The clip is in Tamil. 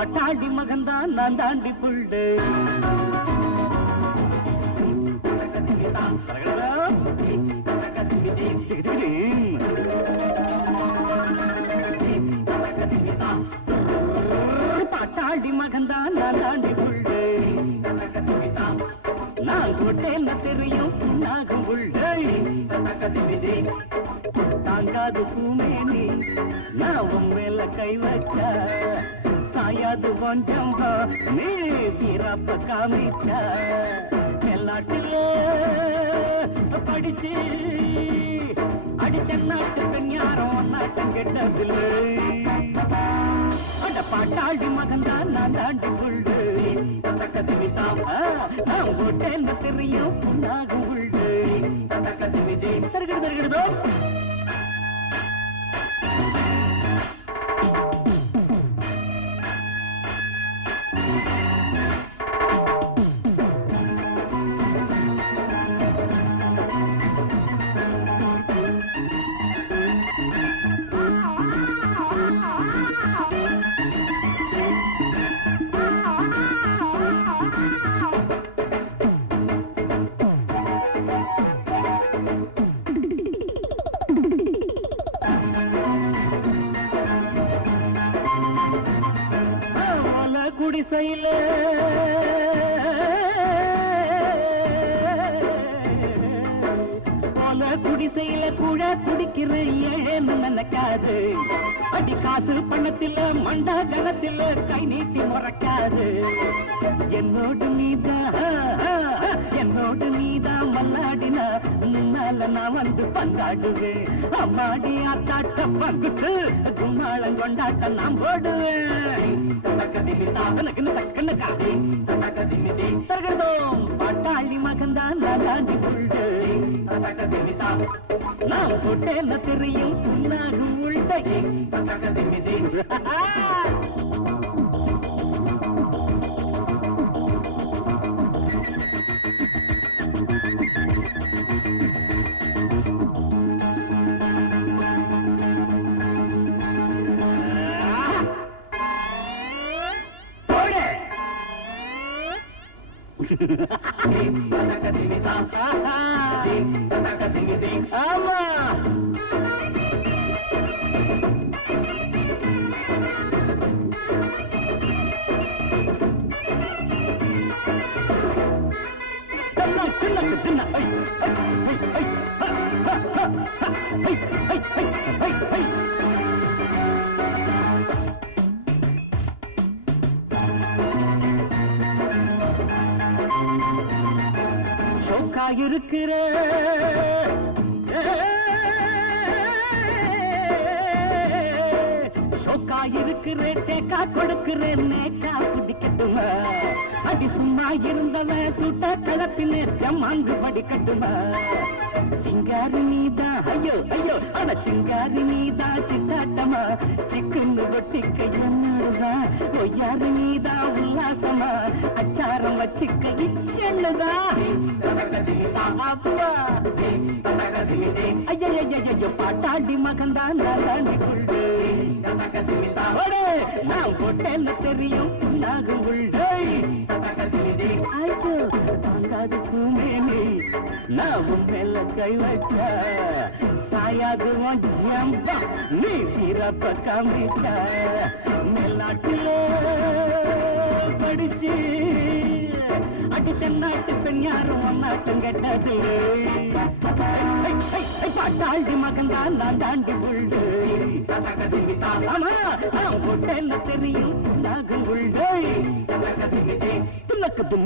பாட்டாளி மகன்தான் நான் தாண்டி புள்ளு பாட்டாண்டி மகன்தான் நான் தாண்டி புள்ளு நான் கொட்டேன்னு தெரியும் புண்ணாகும் புள்ளை தாங்காது பூமேனி நான் உன் மேல கை வச்ச சாயாது கொஞ்சம் நீ பிறப்ப காமிச்ச எல்லாட்டிலே படிச்சு. அடித்த நாட்டு பெண் யாரும் நாட்டம் கெட்டதில்லை. அட பாட்டாளி மகன்தான் நான் தாண்டி புள்ளு நான் போட்டேன்னு தெரியும் புண்ணாகும் புள்ளு தருகிறது தருகிறதோ. குடிசையில. ஓல குடிசையில கூட குடிக்கிற ஏழு நினைக்காது. அடி காசு பணத்தில மண்டா கணத்தில கை நீட்டி முறைக்காது. என்னோடு நீதான் மேல நான் வந்து பந்தாடுவேன். அம்மாடி ஆத்தாட்ட பங்குட்டு கும்மாளம் கொண்டாட்ட நான் போடுவேன். தனக்குன்னு தக்கன்னு பாட்டாளி மகன்தான் நான் தாண்டி புள்ளு நான் போட்டேன்னு தெரியும் புண்ணாகும் உள்டை ஆமா ஷோக்கா இருக்கிற ஷோக்கா இருக்கிற டேக்கா கொடுக்கிறேன் நேக்கா பிடிக்கட்டுமா அடி சும்மா இருந்தவன் சுட்ட களத்திலே ஜம்மாங்கு படிக்கட்டுமா? சிங்காரி நீதா ஐயோ ஐயோ அட சிங்காரி நீதா சித்தாட்டமா? சிக்குன்னு ஒட்டிக்க என்னடுதா ஒய்யாரு நீதா உல்லாசமா? அச்சாரம் வச்சுக்க இச்செண்ணுதா அப்பா. ஐயோ ஐயோ பாட்டாண்டி மகன்தான் நான் தாண்டி கொள்ளு நான் போட்டேன்னு தெரியும் நாகும் உள்ளே நான் மேல கை வச்ச சாயாது உன் ஜம்பா நீ பிறப்ப காமிச்ச மேல்நாட்டிலே படிச்சு அடி தென்னாட்டு பெண் யாரும் ஒன்னாட்டம் கெட்டது. பாட்டாண்டி மகன் தான் நான் தாண்டி உள்ளு. ஆமா நான் போட்டேன்னு தெரியும்? நாகும் உள்ளே. துணக்கு